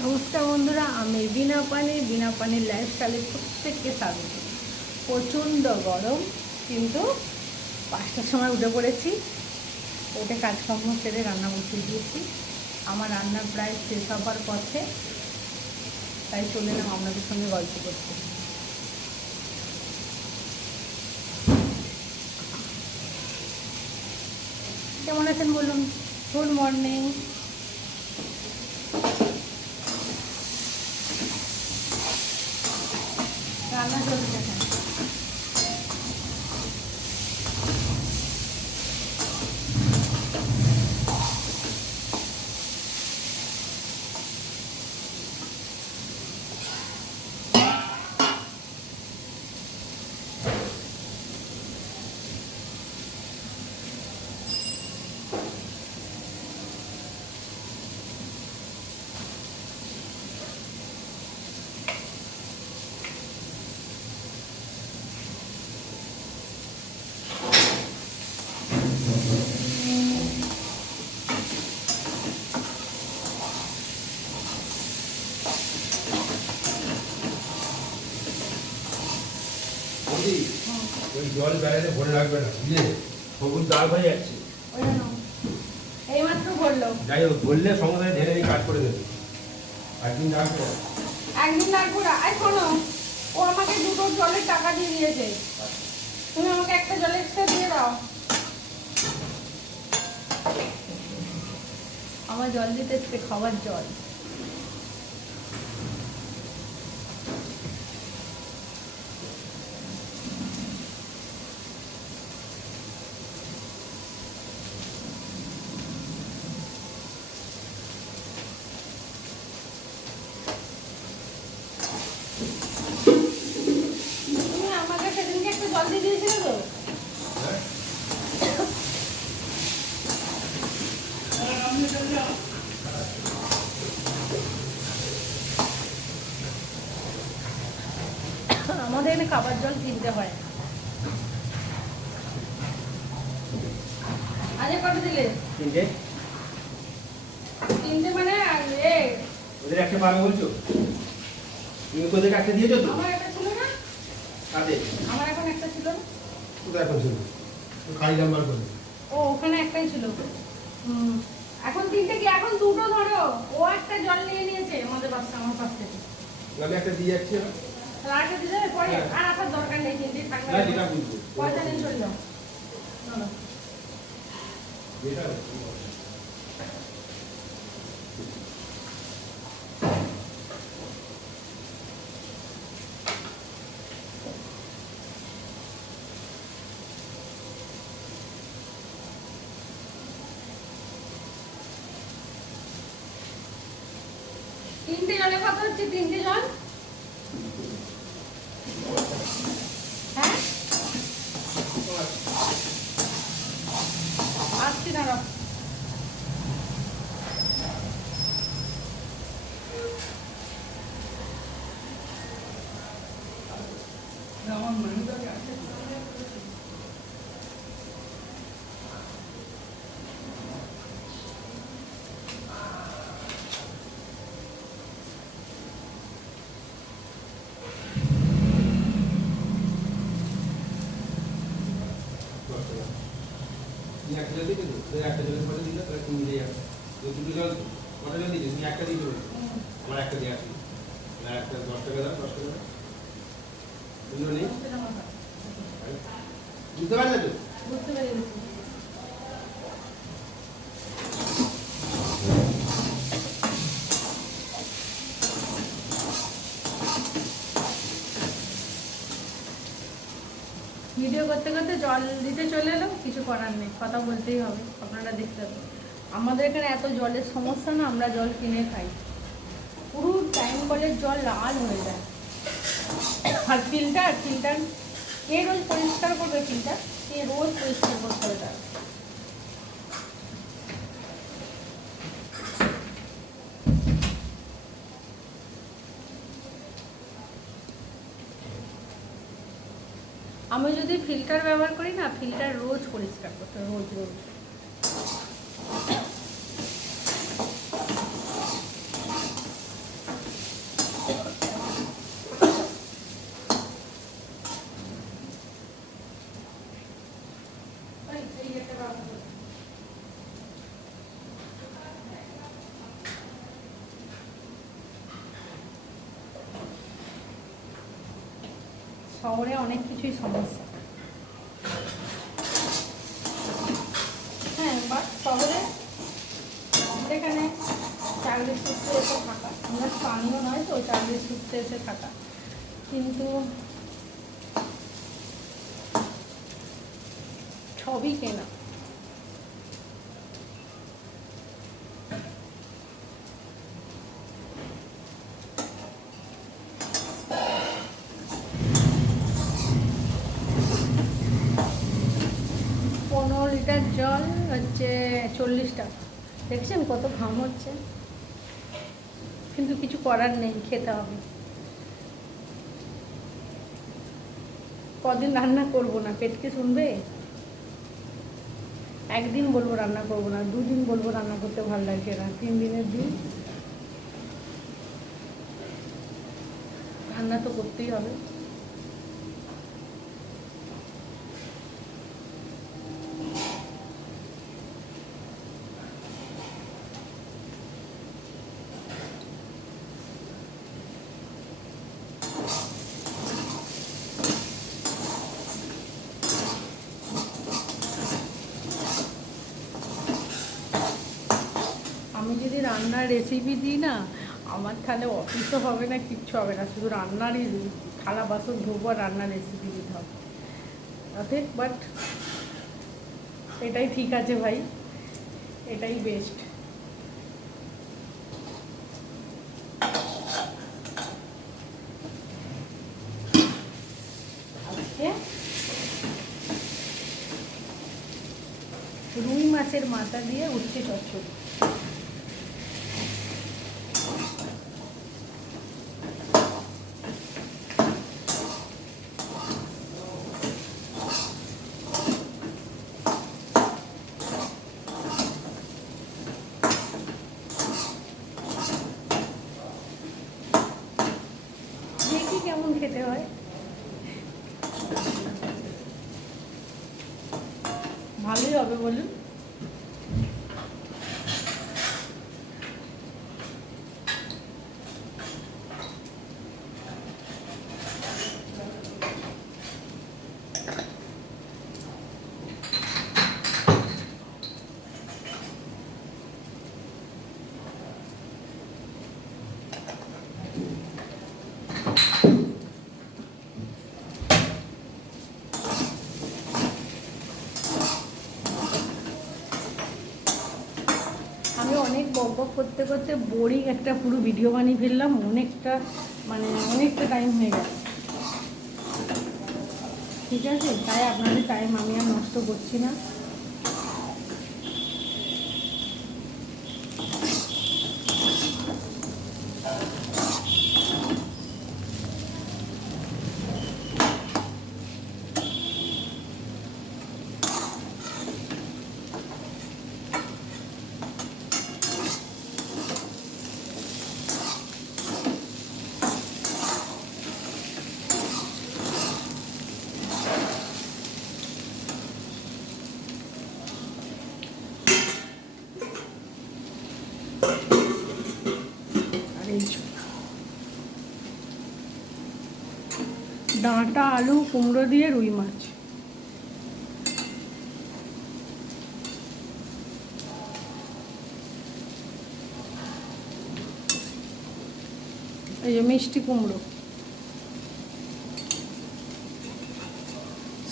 নমস্কার বন্ধুরা, আমি বিনা পানি, বিনা পানির লাইফস্টাইলে প্রত্যেককে স্বাগত। প্রচণ্ড গরম, কিন্তু পাঁচটার সময় উঠে পড়েছি। ওটা কাজকর্ম সেরে রান্না বসিয়ে দিয়েছি। আমার রান্না প্রায় শেষ হবার পথে, তাই চলে এলাম আপনাদের সঙ্গে গল্প করতে। কেমন আছেন বলুন? গুড মর্নিং রান্না চলছে এখানে। ওই জল বেড়াতে ভরে রাখবে না বুঝলে? সবুজ দাগ হয়ে যাচ্ছে। এইমাত্র যাই হোক বললে সঙ্গে সঙ্গে ঢেলে কাজ করে দেবে। একদিন রাখবে একদিন লাগবো না আই শোনো ও আমাকে দুটো জলের টাকা দিয়ে দিয়েছে। তুমি আমাকে একটা জল এক্সট্রা দিয়ে দাও। আমার জল দিতে খাবার জল তুমি আমাকে সেদিনকে একটু জল দিয়ে দিয়েছিলে তো হ্যাঁ আমাদের এখানে খাবার জল কিনতে হয়। আজকে কত দিলে? তিনটে। তিনটে মানে এ ওদের একটা পাবে বলছো? তুমি কোথায় একটা দিয়েছ তো? আমার একটা ছিল না? কাদের? আমার এখন একটা ছিল না? কোথায় এখন ছিল। খালি নাম্বার করে। ও ওখানে একটাই ছিল। হুম এখন তিনটে কি? এখন দুটো ধরো। ও একটা জল নিয়ে নিয়েছে আমাদের বাচ্চা আমার পাশ থেকে। আমি একটা দিয়ে যাচ্ছি না দিলে পরে হ্যাঁ। আর আসার দরকার নেই থাকবে না, পয়সা নিয়ে চলে যাও। তিনটে জলে কত হচ্ছে তিনটে জল? হ্যাঁ? আসছি না রক তুমি তোদের একটা জলের পরে দিলে তাহলে তুমি দিয়ে যাবে। দুটো জল কটা জল দিয়েছ তুমি একটা দিয়ে দেবে। আমার একটা দিয়ে আসি আর একটা দশ টাকা দাও দশ টাকা দাও। বুঝলো নেই বুঝতে পারলে তো? বুঝতে পেরেছি ভিডিও করতে করতে জল দিতে চলে এলো, কিছু করার নেই, কথা বলতেই হবে, আপনারা দেখতে পাবেন আমাদের এখানে এত জলের সমস্যা না, আমরা জল কিনে খাই। পুরো টাইম কলের জল লাল হয়ে যায়। আর ফিল্টার ফিল্টার, কে রোজ পরিষ্কার করবে ফিল্টার? কে রোজ পরিষ্কার করতে হবে ফিল্টার ব্যবহার করি না ফিল্টার রোজ পরিষ্কার করতে রোজ রোজ। শহরে অনেক কিছুই সমস্যা। আমরা স্থানীয় নয় তো চাকরির সূত্রে এসে থাকা। কিন্তু সবই কেনা। পনেরো লিটার জল হচ্ছে চল্লিশ টাকা। দেখছেন কত ঘাম হচ্ছে? কিন্তু কিছু করার নেই, খেতে হবে। কদিন রান্না করব না, পেটকে শুনবে? একদিন বলব রান্না করব না, দুদিন বলব রান্না করতে ভালো লাগছে না, তিন দিনের দিন। রান্না তো করতেই হবে আমি যদি রান্নার রেসিপি দিই না, আমার তাহলে অফিসও হবে না, কিচ্ছু হবে না। শুধু রান্নারই থালা, বাসন, ধোবো আর রান্নার রেসিপি দিতে হবে। অতএব বাট এটাই ঠিক আছে ভাই, এটাই বেস্ট রুই মাছের মাথা দিয়ে উচ্ছে চচ্চড়ি। দেখি কেমন খেতে হয়। ভালোই হবে বলুন। আমি অনেক বক করতে করতে বোরিং একটা পুরো ভিডিও বানিয়ে ফেললাম, অনেকটা মানে অনেকটা টাইম হয়ে গেছে ঠিক আছে? তাই আপনাদের টাইম আমি আর নষ্ট করছি না। ডাঁটা আলু কুমড়ো দিয়ে রুই মাছ। এই যে মিষ্টি কুমড়ো।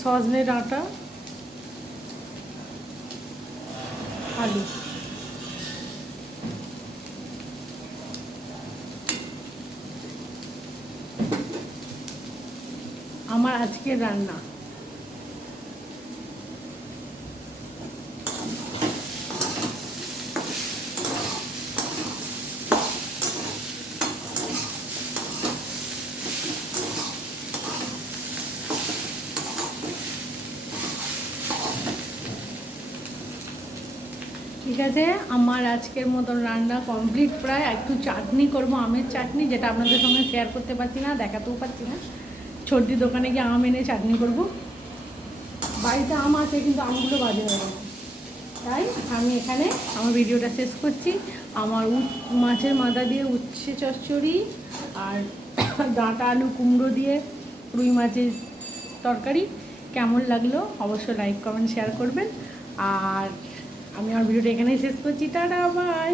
সজনে ডাঁটা আলু। আমার আজকে রান্না। ঠিক আছে? আমার আজকের মতন রান্না কমপ্লিট প্রায় একটু চাটনি করব, আমের চাটনি, যেটা আপনাদের সঙ্গে শেয়ার করতে পারছি না, দেখাতেও পারছি না। ছোট্টি দোকানে গিয়ে আম এনে চাটনি করব। বাড়িতে আম আছে, কিন্তু আমগুলো বাজে হয়ে গেছে। তাই আমি এখানে আমার ভিডিওটা শেষ করছি। আমার উচ মাছের মাথা দিয়ে উচ্ছে চচ্চড়ি আর ডাঁটা আলু কুমড়ো দিয়ে রুই মাছের তরকারি। কেমন লাগল অবশ্যই লাইক কমেন্ট শেয়ার করবেন। আর আমি আমার ভিডিওটা এখানেই শেষ করছি। Tata bye